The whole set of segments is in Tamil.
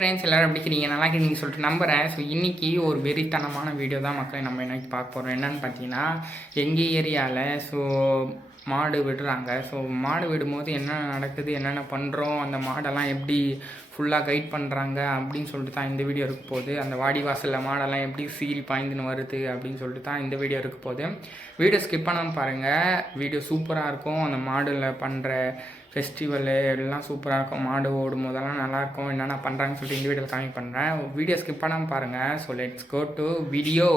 ஃப்ரெண்ட்ஸ் எல்லோரும் எப்படி இருக்கிறீங்க நல்லா இருக்கீங்கன்னு சொல்லிட்டு நம்புகிறேன் ஸோ இன்றைக்கி ஒரு வெறித்தனமான வீடியோ தான் மக்களை நம்ம இன்னைக்கு பார்க்க போகிறோம் என்னன்னு பார்த்தீங்கன்னா எங்கள் ஏரியாவில் ஸோ மாடு விடுறாங்க. ஸோ மாடு விடும்போது என்ன நடக்குது? என்னென்ன பண்ணுறோம் அந்த மாடெல்லாம் எப்படி ஃபுல்லாக கைட் பண்ணுறாங்க அப்படின்னு சொல்லிட்டு தான் இந்த வீடியோ இருக்க போகுது. அந்த வாடி வாசலில் மாடெல்லாம் எப்படி சீறி பாய்ந்துன்னு வருது அப்படின்னு சொல்லிட்டு தான் இந்த வீடியோ இருக்க போகுது. வீடியோ ஸ்கிப் பண்ணாமல் பாருங்கள் வீடியோ சூப்பராக இருக்கும். அந்த மாடில் பண்ணுற ஃபெஸ்டிவலு எல்லாம் சூப்பராக இருக்கும். மாடு ஓடும் போதெல்லாம் நல்லாயிருக்கும் என்னென்ன பண்ணுறாங்கன்னு சொல்லிட்டு இந்த வீடியோவில் காமி பண்ணுறேன் வீடியோ ஸ்கிப் பண்ணாமல் பாருங்கள் so let's go to video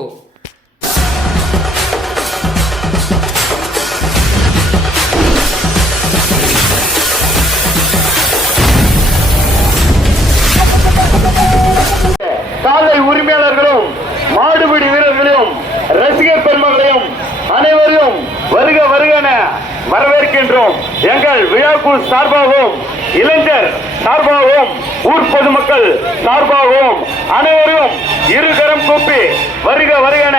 வரவேற்கின்றோம். எங்கள் விழாக்குழு சார்பாகவும் இளைஞர் சார்பாகவும் ஊர் பொதுமக்கள் சார்பாகவும் அனைவரும் இருகரம் கூப்பி வருக வருகன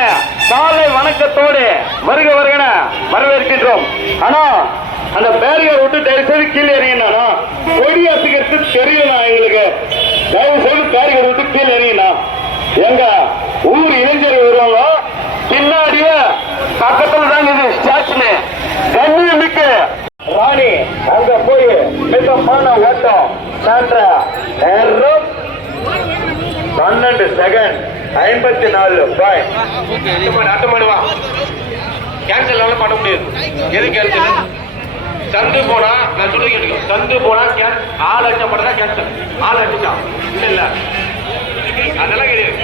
காலை வணக்கத்தோடு வருக வருகன வரவேற்கின்றோம். ஆனா அந்த பேரியர் விட்டு தயவு செய்து கீழே இறங்கினா கொடி அசிக்கிறது தெரியணும் எங்களுக்கு. தயவு செய்து பேரியர் விட்டு கீழே இறங்கினா எங்க ஊர் இளைஞர் வருவாங்க பின்னாடியே பக்கத்துல தான் இது ஸ்டாச்சுன்னு ஓட்டம் சான்ற நேரம் பன்னெண்டு செகண்ட் ஐம்பத்தி நாலு பாய் நாட்டமாடுவா கேன்சல் எல்லாம் பண்ண முடியாது. எது கேன்சல் சந்து போனா நான் சொல்லி கேட்டுக்கோ சந்து போனா கேன் ஆள் அடிச்சா மட்டும் தான் கேன்சல் ஆள் அடிச்சா. இல்ல இல்ல. அதெல்லாம் கிடையாது.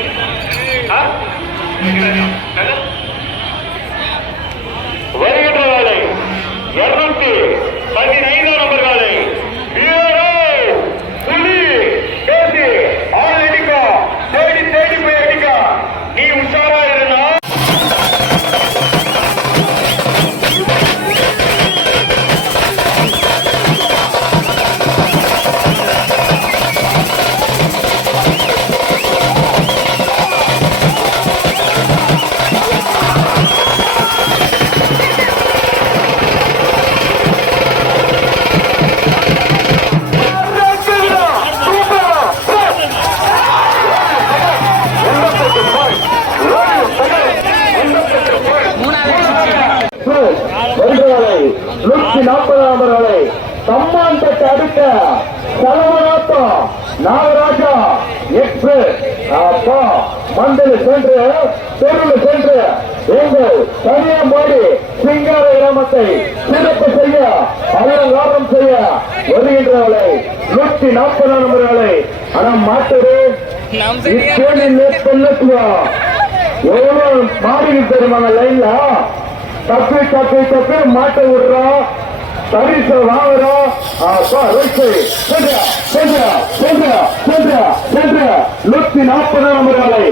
சென்று தெருவில் சென்று உங்கள் கன்னியாகுமரி சிங்கார கிராமத்தை சிறப்பு செய்ய அலங்காரம் செய்ய வருகின்றவர்களை நூற்றி நாற்பது நபர்களை ஆனா மாட்டது. எவ்வளவு மாடுகள் தெரியுமாங்க லைன்ல. தப்பி தப்பி தப்பி மாட்டை விடுறோம் வாங்குறோம் நூத்தி நாற்பது நம்பர்களை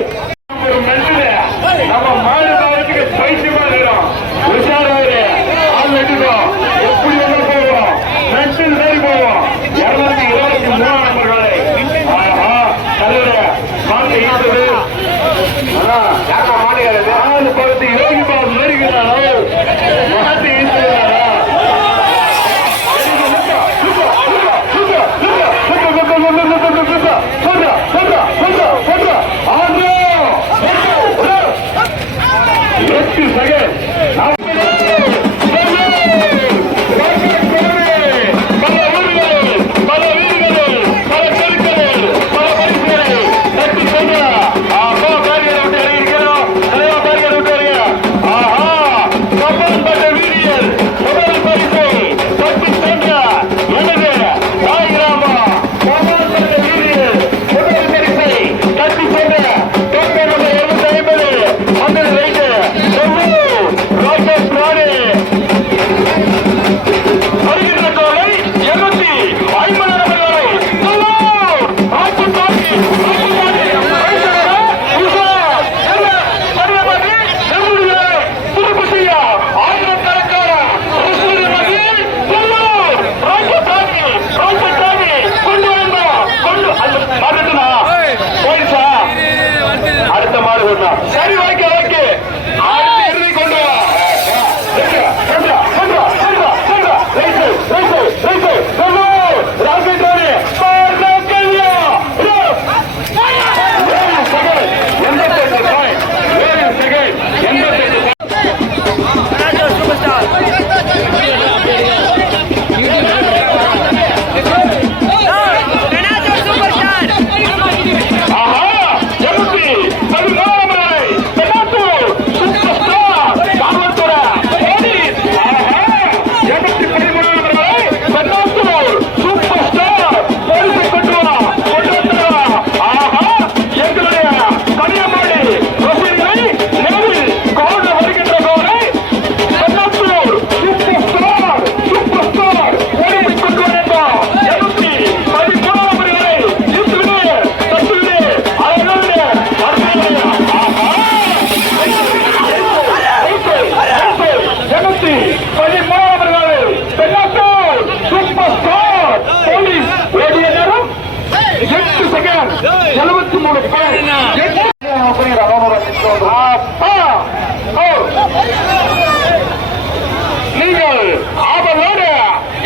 நீங்கள் ஆபலோடு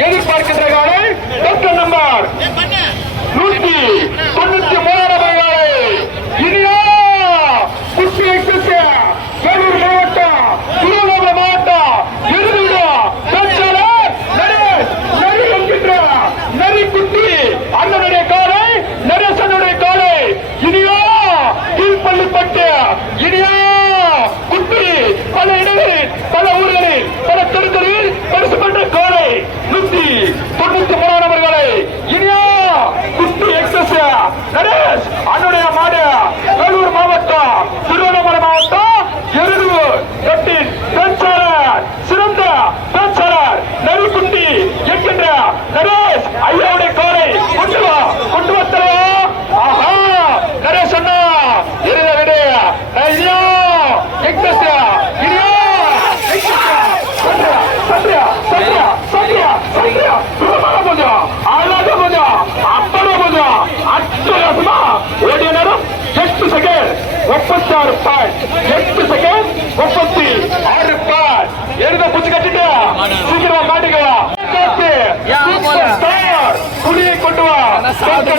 எதிர்பார்க்கின்ற காலை டோக்கன் நம்பர்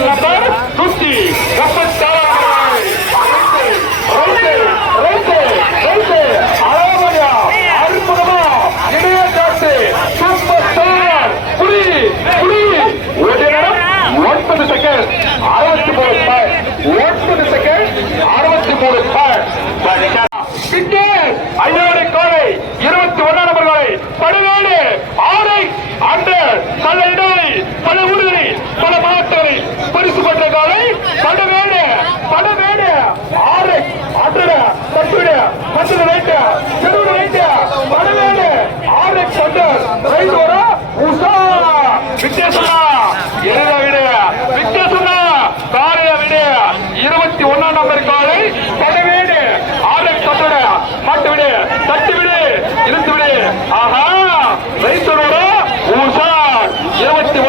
নম্বর দুটি ತಟ್ಟಿಬಿಡಿ ಇಳಿಸಿಬಿಡಿ ಆಹಾ ರೈತರು ಹುಷಾರ್. ಇವತ್ತಿ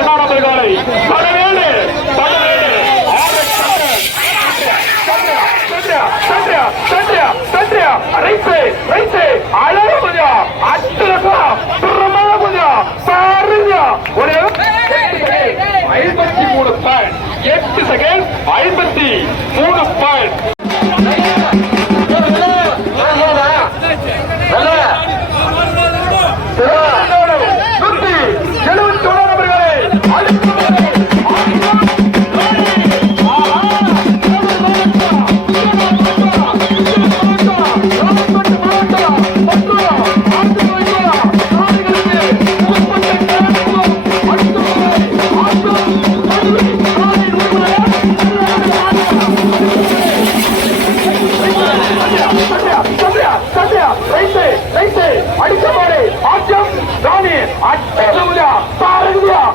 아침부터 빠릅니다.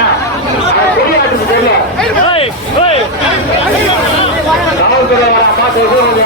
காவல்துறை வர அம்மா சொல்றது